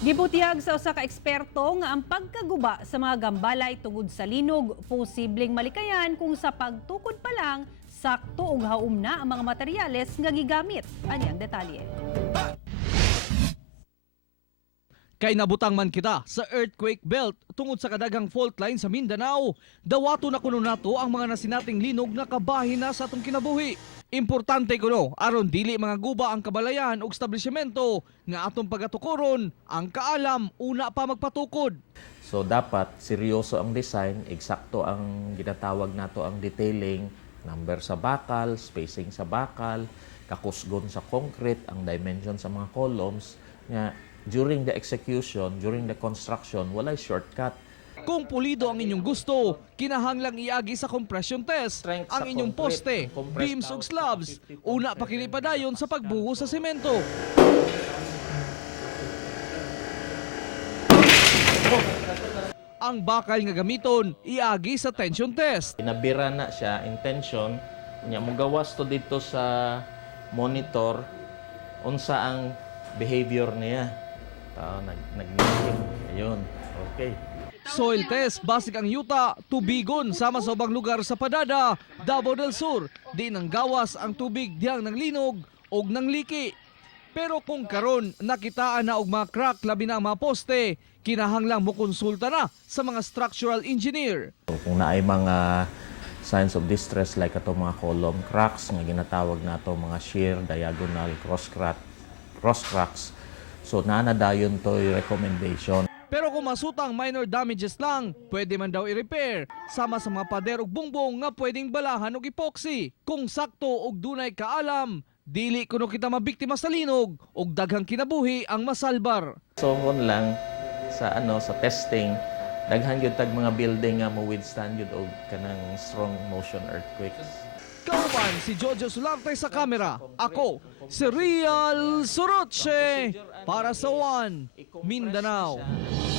Gibutyag sa usa ka eksperto nga ang pagkaguba sa mga gambalay tungod sa linog posibleng malikayan kung sa pagtukod pa lang sakto ug haum na ang mga materyales nga gigamit. Ani ang detalye. Kay nabutang man kita sa earthquake belt tungod sa kadagang fault line sa Mindanao, dawato na kuno nato ang mga nasinating linog na kabahin na sa atong kinabuhi. Importante kuno aron dili mga guba ang kabalayan ug establishmento nga atong pagatukoron ang kaalam una pa magpatukod. So dapat seryoso ang design, eksakto ang ginatawag nato ang detailing, number sa bakal, spacing sa bakal, kakusgon sa concrete, ang dimension sa mga columns nga during the execution, during the construction, walay shortcut. Kung pulido ang inyong gusto, kinahanglang iagi sa compression test Strength ang sa inyong concrete, poste, compressed beams down ug to slabs. 50%. Una pa kini padayon sa pagbuho sa semento. Ang bakal nga gamiton iagi sa tension test. Pinabira na siya in tension, nya mugawas to dito sa monitor unsa ang behavior niya. Nag-meeting. Ayun. Okay. Soil test, basig ang yuta, tubigon sama sa ubang lugar sa Padada, Davao del Sur. Di nang gawas ang tubig diyang ng linog og ng liki. Pero kung karon nakitaan na og mga crack labi na ang mga poste, kinahanglang mo konsulta na sa mga structural engineer. So, kung naay mga signs of distress like ato mga column cracks nga ginatawag nato mga shear, diagonal, cross cracks. So nanadayon to yung recommendation. Pero kung masutang minor damages lang, pwede man daw i-repair. Sama sa mga pader ug bungbong nga pwedeng balahan og epoxy. Kung sakto og dunay kaalam, dili kuno kita mabiktima sa linog ug daghang kinabuhi ang masalbar. So lang sa testing, daghan gyud tag mga building nga mo withstand gyud og kanang strong motion earthquakes. Kauban si Jojo Sularte sa kamera. Ako, si Real Soroche para sa One Mindanao.